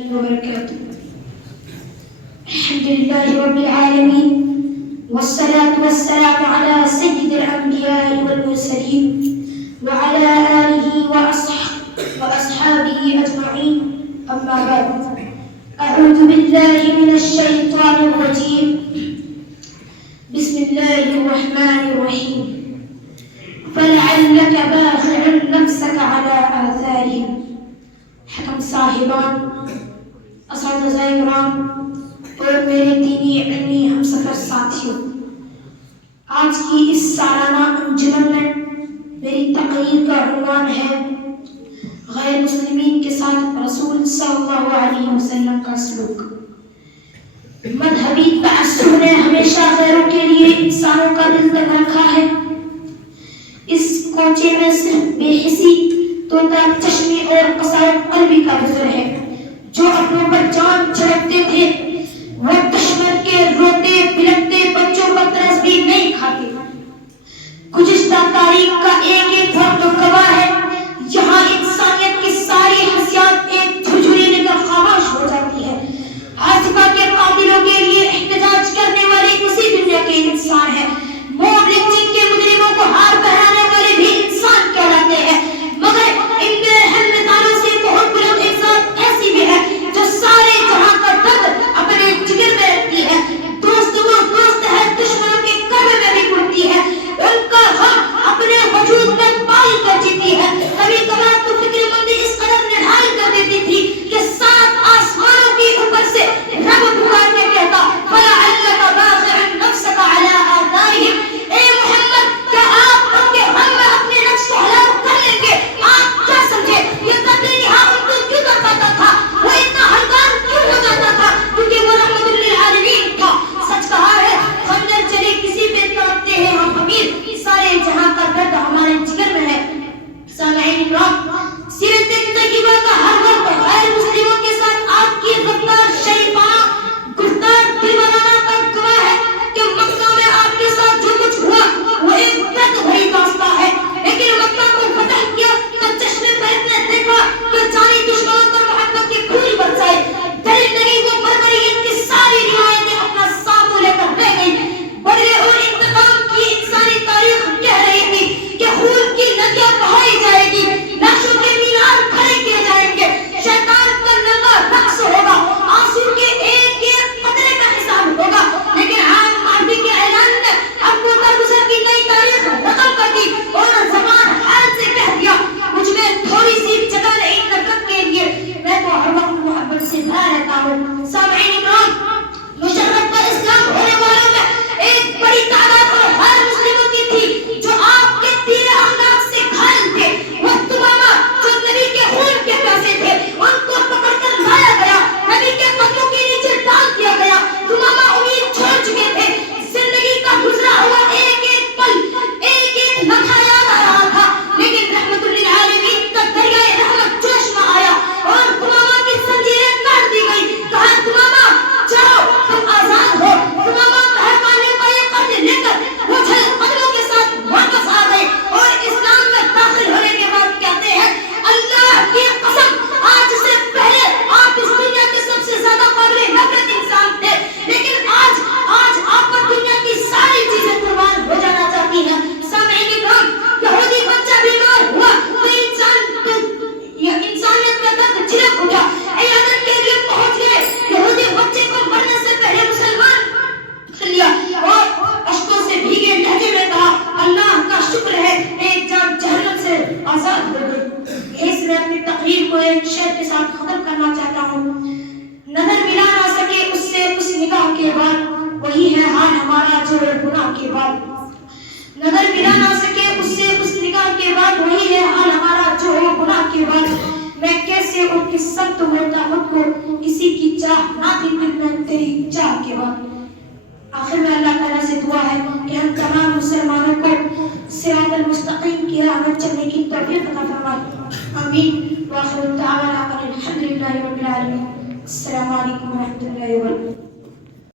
وبركاته. الحمد لله رب العالمين والصلاة والسلام على سيد الأنبياء والمرسلين وعلى آله وأصحابه أجمعين. أما بعد، أعوذ بالله من الشيطان الرجيم. بسم الله الرحمن الرحيم. فلعلك باخع نفسك على آثارهم. حکم صاحبان، اساتذہ کرام اور میرے دینی علمی ہم سفر ساتھیوں، آج کی اس سالانہ انجمن میں میری تقریر کا عنوان ہے غیر مسلمین کے ساتھ رسول صلی اللہ علیہ وسلم کا سلوک. مذہبی تعصب نے ہمیشہ غیروں کے لیے انسانوں کا دل تنگ رکھا ہے. اس کوچے میں صرف بے حسی، طوطا چشمی اور قساوت قلبی کا گزر ہے. جو اپنوں پر جان چھڑکتے تھے وہ دشمن کے روتے بلکتے بچوں کا ترس بھی نہیں کھاتے. گزشتہ تاریخ کا ایک ایک وقت گواہ ہے. یہاں انسانیت کی ساری حیثیت ایک جھرجھری لے کر خاموش ہو جاتی ہے. حاجبہ کے قاتلوں کے لیے احتجاج کرنے والے اسی دنیا کے انسان ہیں. موب لنچنگ کے مجرموں کو ہار پہنانے والے بھی انسان کہلاتے ہیں. مگر ان بے رحم نتانوں سے بہت بلند ایک ذات ایسی بھی ہے جو سارے جہاں کا درد اپنے جگر میں رکھتی ہے. دوست وہ دوست ہے، دشمنوں کے قلب میں بھی گھلتی ہے. ان کا غم اپنے وجود میں پال کر جیتی ہے. کبھی کبھار تو فکر مندی اس قدر نڈھال کر دیتی تھی کہ سات آسمانوں کے اوپر سے رب پکار کے کہتا فَلَعَلَّكَ بَاخِعٌ نَفْسَكَ عَلَىٰ آثَارِهِمْ. اے محمد، کیا آپ ان کے غم میں اپنے نفس کو ہلاک کر لیں گے؟ آپ کیا سمجھے یہ قدر نہا ان کو کیوں درپاتا تھا؟ وہ اتنا ہلکان کیوں ہو جاتا تھا؟ کیونکہ وہ رحمت للعالمین تھا. سچ کہا ہے، خنجر چلے کسی پہ تڑپتے ہیں ہم امیر. سارے جہاں کا درد ہمارے جگر میں ہے. سامعین اکرام، سیرت طیبہ کا ہر وقت غیر مسلموں کے ساتھ آپ کی رفتار شریفانہ گفتار دلبرانہ کا گواہ ہے کہ مکہ میں آپ کے ساتھ جو کچھ ہوا وہ ایک درد بھری داستان ہے. لیکن مکہ کو فتح کیا تو چشمے پہلے نے دیکھا کہ جانی دشمنوں پر محبت کے پھول برسائے. دل نہیں وہ بربریت کی ساری روایتیں اپنا سامو لے کر رہ گئی. بدلے اور انتقام کی انسانی تاریخ کہہ رہی تھی کہ خون کی ندیاں بہائی جائے گی، لاشوں کے مینار کھڑے کیے جائیں گے، شیطان کا ننگا رقص ہوگا، آنسو کے ایک ایک قطرے کا حساب ہوگا. لیکن عام عربی کے اعلان نے اب وہ درگزر کی نئی تاریخ رقم کر دی اور زمان حال سے کہہ دیا مجھ میں تھوڑی سی جگہ نہیں نفرت کے لیے، میں تو ہر وقت محبت سے بھرا رہتا ہوں. سامعین اکرام، مشرف پر اسلام ہونے والوں میں ایک بڑی تعداد اور ہر مسلموں کی تھی جو آپ کے تیرے اخلاق سے گھائل تھے. وہ تمامہ جو نبی کے خون کے پیاسے تھے، ان کو پکڑ کر لایا گیا، نبی کے قدموں کے نیچے ڈال دیا گیا. تمامہ امید چھوڑ چکے تھے. زندگی کا گزرا ہوا ایک ایک پل، ایک ایک لمحہ یاد آ رہا تھا. لیکن رحمت للعالمین کا دریائے رحمت جوش میں آیا اور تمامہ کی زنجیریں کاٹ دی گئی. کہا تمامہ جاؤ، تم آزاد ہو. تمامہ مہربانی کا یہ قرض لے کر وہ جھل قدموں کے ساتھ واپس آ گئے اور اسلام میں داخل ہونے کے بعد کہتے ہیں اللہ کی قسم آج سے پہلے آپ اس دنیا کے سب سے زیادہ قابل نفرت انسان تھے. لیکن آج آپ پر دنیا کی ساری چیزیں قربان ہو جانا چاہتی ہیں. سامعین اکرام، یہودی بچہ بیمار ہوا تو انسانیت کا درد جھلک اٹھا، عیادت کے لیے پہنچ گئے. یہودی بچے کو مرنے سے پہلے مسلمان کر لیا اور اشکوں سے بھیگے لہجے میں کہا اللہ کا شکر ہے ایک جان جہنم سے آزاد ہو گئی. اس میں اپنی تقریر کو ایک شعر کے ساتھ ختم کرنا چاہتا ہوں. نظر ملا نہ سکے اس سے اس نگاہ کے بعد، وہی ہے حال ہمارا جو گناہ کے بعد. نظر ملا نہ سکے اس سے اس نگاہ کے بعد، وہی ہے حال ہمارا جو گناہ کے بعد. میں کیسے ان کی سخت ہوتا خود کو، کسی کی چاہ نہ تھی دل میں تیری چاہ کے بعد. آخر میں اللہ تعالیٰ سے دعا ہے کہ ہم تمام مسلمانوں کو صراط المستقیم کی راہ میں چلنے کی توفیق عطا فرمائے. آمین. وآخر دعوانا ان الحمد للہ رب العالمین. السلام علیکم ورحمۃ اللہ وبرکاتہ.